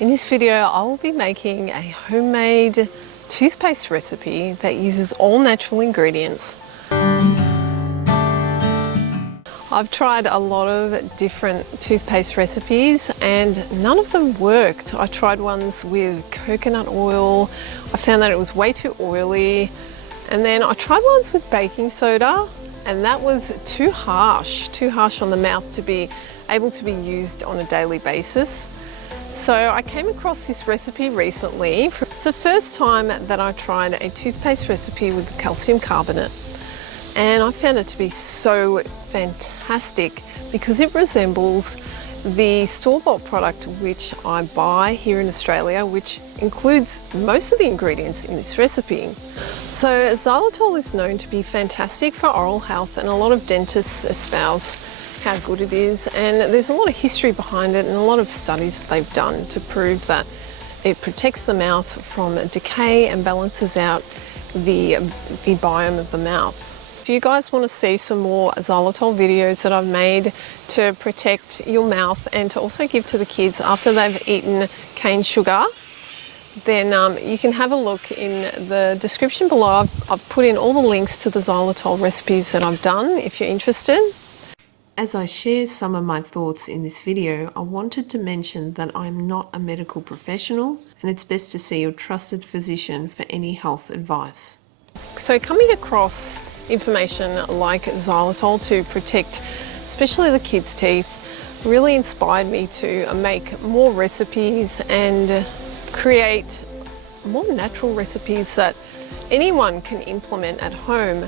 In this video, I will be making a homemade toothpaste recipe that uses all natural ingredients. I've tried a lot of different toothpaste recipes and none of them worked. I tried ones with coconut oil. I found that it was way too oily. And then I tried ones with baking soda and that was too harsh on the mouth to be able to be used on a daily basis. So I came across this recipe recently. It's the first time that I tried a toothpaste recipe with calcium carbonate. And I found it to be so fantastic because it resembles the store-bought product which I buy here in Australia, which includes most of the ingredients in this recipe. So xylitol is known to be fantastic for oral health and a lot of dentists espouse how good it is, and there's a lot of history behind it and a lot of studies they've done to prove that it protects the mouth from decay and balances out the biome of the mouth. If you guys want to see some more xylitol videos that I've made to protect your mouth and to also give to the kids after they've eaten cane sugar, then you can have a look in the description below. I've put in all the links to the xylitol recipes that I've done if you're interested. As I share some of my thoughts in this video, I wanted to mention that I'm not a medical professional and it's best to see your trusted physician for any health advice. So coming across information like xylitol to protect especially the kids' teeth really inspired me to make more recipes and create more natural recipes that anyone can implement at home.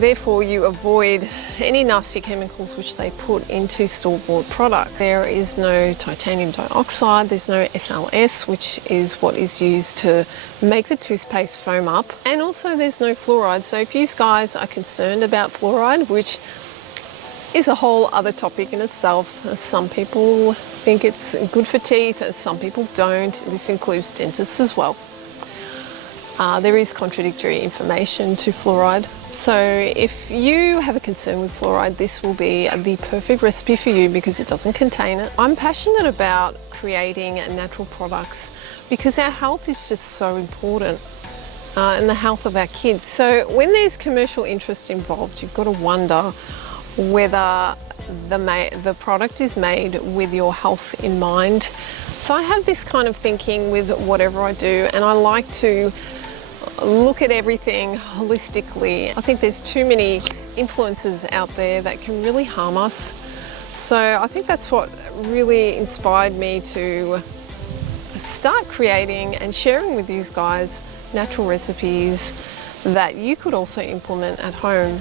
Therefore, you avoid any nasty chemicals which they put into store-bought products. There is no titanium dioxide, there's no SLS, which is what is used to make the toothpaste foam up. And also there's no fluoride. So if you guys are concerned about fluoride, which is a whole other topic in itself, some people think it's good for teeth, some people don't. This includes dentists as well. There is contradictory information to fluoride. So if you have a concern with fluoride, this will be the perfect recipe for you because it doesn't contain it. I'm passionate about creating natural products because our health is just so important and the health of our kids. So when there's commercial interest involved, you've got to wonder whether the product is made with your health in mind. So I have this kind of thinking with whatever I do, and I like to look at everything holistically. I think there's too many influences out there that can really harm us. So I think that's what really inspired me to start creating and sharing with you guys natural recipes that you could also implement at home.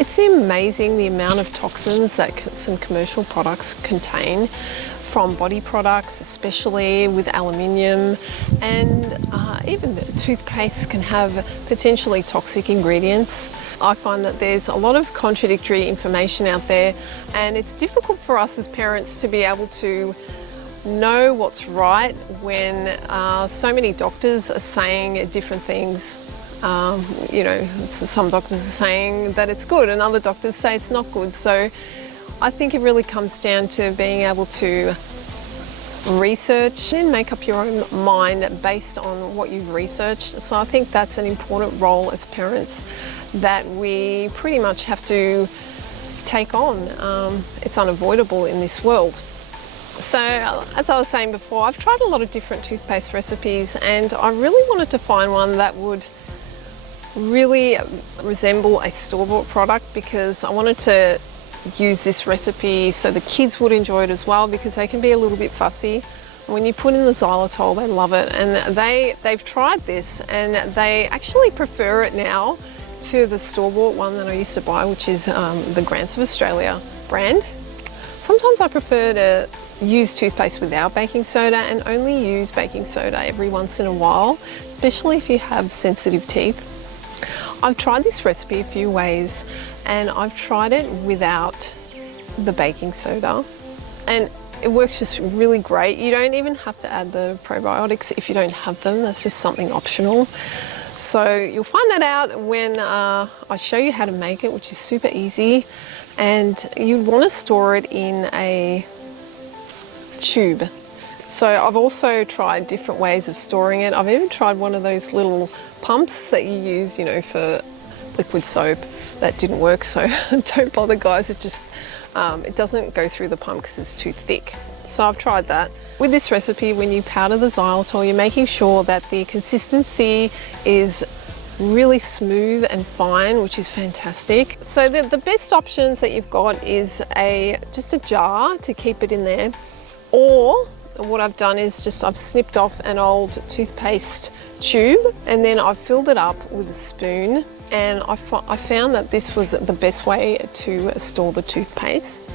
It's amazing the amount of toxins that some commercial products contain, from body products, especially with aluminium, and even toothpaste can have potentially toxic ingredients. I find that there's a lot of contradictory information out there, and it's difficult for us as parents to be able to know what's right when so many doctors are saying different things. You know, some doctors are saying that it's good and other doctors say it's not good. So I think it really comes down to being able to research and make up your own mind based on what you've researched. So I think that's an important role as parents that we pretty much have to take on. It's unavoidable in this world. So as I was saying before, I've tried a lot of different toothpaste recipes and I really wanted to find one that would really resemble a store-bought product because I wanted to use this recipe so the kids would enjoy it as well because they can be a little bit fussy. When you put in the xylitol, they love it, and they've tried this and they actually prefer it now to the store-bought one that I used to buy, which is the Grants of Australia brand. Sometimes I prefer to use toothpaste without baking soda and only use baking soda every once in a while, especially if you have sensitive teeth. I've tried this recipe a few ways and I've tried it without the baking soda and it works just really great. You don't even have to add the probiotics if you don't have them. That's just something optional. So you'll find that out when I show you how to make it, which is super easy. And you want to store it in a tube. So I've also tried different ways of storing it. I've even tried one of those little pumps that you use, you know, for liquid soap. That didn't work, so don't bother guys. It just, it doesn't go through the pump because it's too thick. So I've tried that. With this recipe, when you powder the xylitol, you're making sure that the consistency is really smooth and fine, which is fantastic. So the best options that you've got is just a jar to keep it in there, or what I've done is I've snipped off an old toothpaste tube and then I've filled it up with a spoon, and I found that this was the best way to store the toothpaste.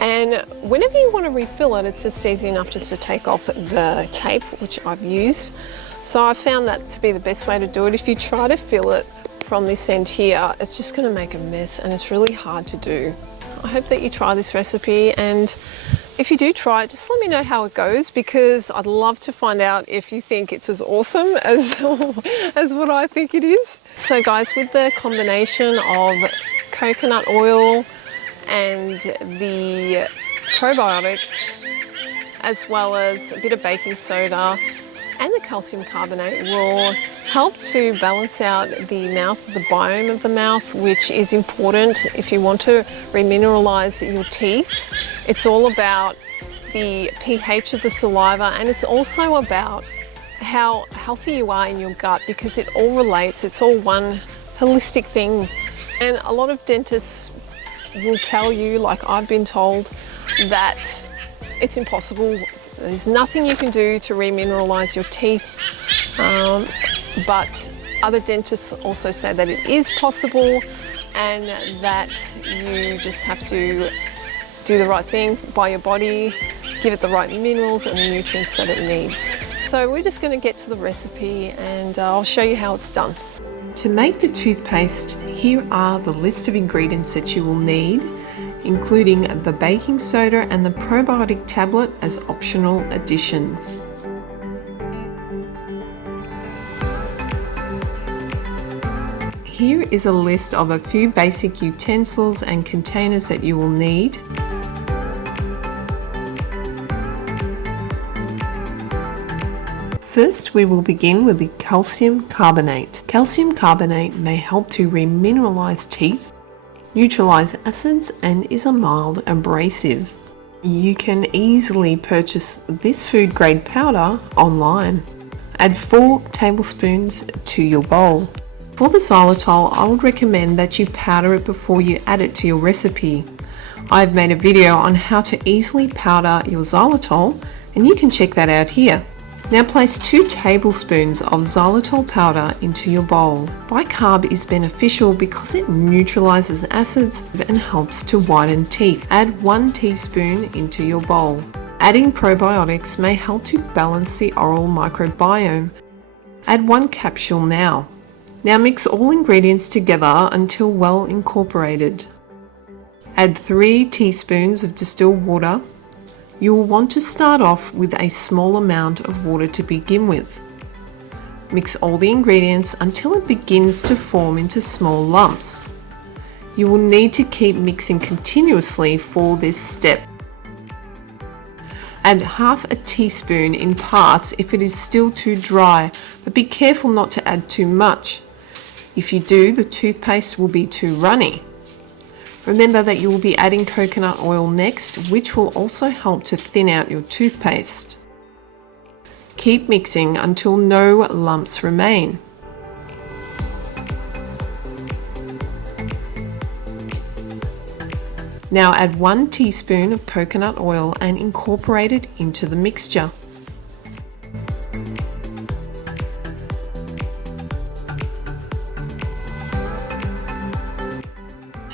And whenever you want to refill it, it's just easy enough just to take off the tape, which I've used. So I found that to be the best way to do it. If you try to fill it from this end here, it's just going to make a mess and it's really hard to do. I hope that you try this recipe, and if you do try it, just let me know how it goes, because I'd love to find out if you think it's as awesome as, as what I think it is. So guys, with the combination of coconut oil and the probiotics, as well as a bit of baking soda and the calcium carbonate, will help to balance out the biome of the mouth, which is important if you want to remineralize your teeth. It's all about the pH of the saliva, and it's also about how healthy you are in your gut, because it all relates. It's all one holistic thing. And a lot of dentists will tell you, like I've been told, that it's impossible. There's nothing you can do to remineralize your teeth, but other dentists also say that it is possible, and that you just have to do the right thing by your body, give it the right minerals and the nutrients that it needs. So we're just going to get to the recipe, and I'll show you how it's done. To make the toothpaste, here are the list of ingredients that you will need, including the baking soda and the probiotic tablet as optional additions. Here is a list of a few basic utensils and containers that you will need. First, we will begin with the calcium carbonate. Calcium carbonate may help to remineralize teeth, neutralize acids, and is a mild abrasive. You can easily purchase this food grade powder online. Add 4 tablespoons to your bowl. For the xylitol, I would recommend that you powder it before you add it to your recipe. I've made a video on how to easily powder your xylitol, and you can check that out here. Now place 2 tablespoons of xylitol powder into your bowl. Bicarb is beneficial because it neutralizes acids and helps to whiten teeth. Add 1 teaspoon into your bowl. Adding probiotics may help to balance the oral microbiome. Add 1 capsule now. Now mix all ingredients together until well incorporated. Add 3 teaspoons of distilled water. You will want to start off with a small amount of water to begin with. Mix all the ingredients until it begins to form into small lumps. You will need to keep mixing continuously for this step. Add half a teaspoon in parts if it is still too dry, but be careful not to add too much. If you do, the toothpaste will be too runny. Remember that you will be adding coconut oil next, which will also help to thin out your toothpaste. Keep mixing until no lumps remain. Now add 1 teaspoon of coconut oil and incorporate it into the mixture.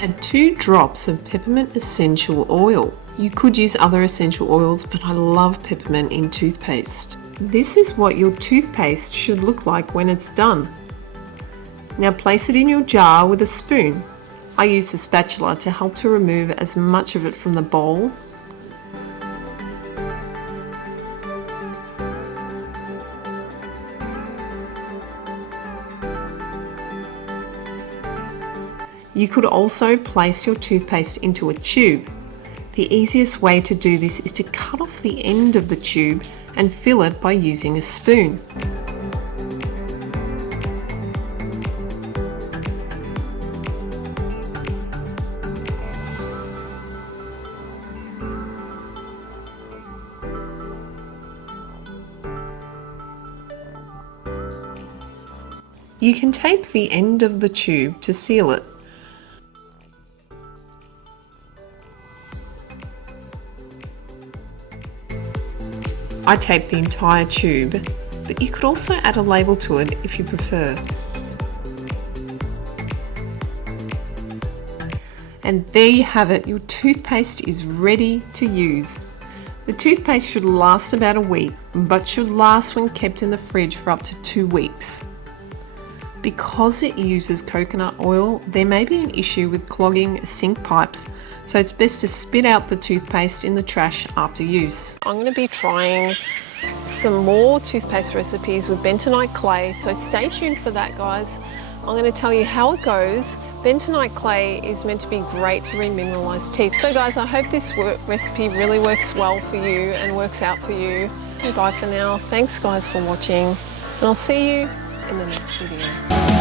Add 2 drops of peppermint essential oil. You could use other essential oils, but I love peppermint in toothpaste. This is what your toothpaste should look like when it's done. Now place it in your jar with a spoon. I use a spatula to help to remove as much of it from the bowl. You could also place your toothpaste into a tube. The easiest way to do this is to cut off the end of the tube and fill it by using a spoon. You can tape the end of the tube to seal it. I taped the entire tube, but you could also add a label to it if you prefer. And there you have it, your toothpaste is ready to use. The toothpaste should last about a week, but should last when kept in the fridge for up to 2 weeks. Because it uses coconut oil, there may be an issue with clogging sink pipes, so it's best to spit out the toothpaste in the trash after use. I'm going to be trying some more toothpaste recipes with bentonite clay, so stay tuned for that, guys. I'm going to tell you how it goes. Bentonite clay is meant to be great to remineralize teeth. So guys, I hope this recipe really works well for you and works out for you. So bye for now. Thanks guys for watching, and I'll see you in the next video.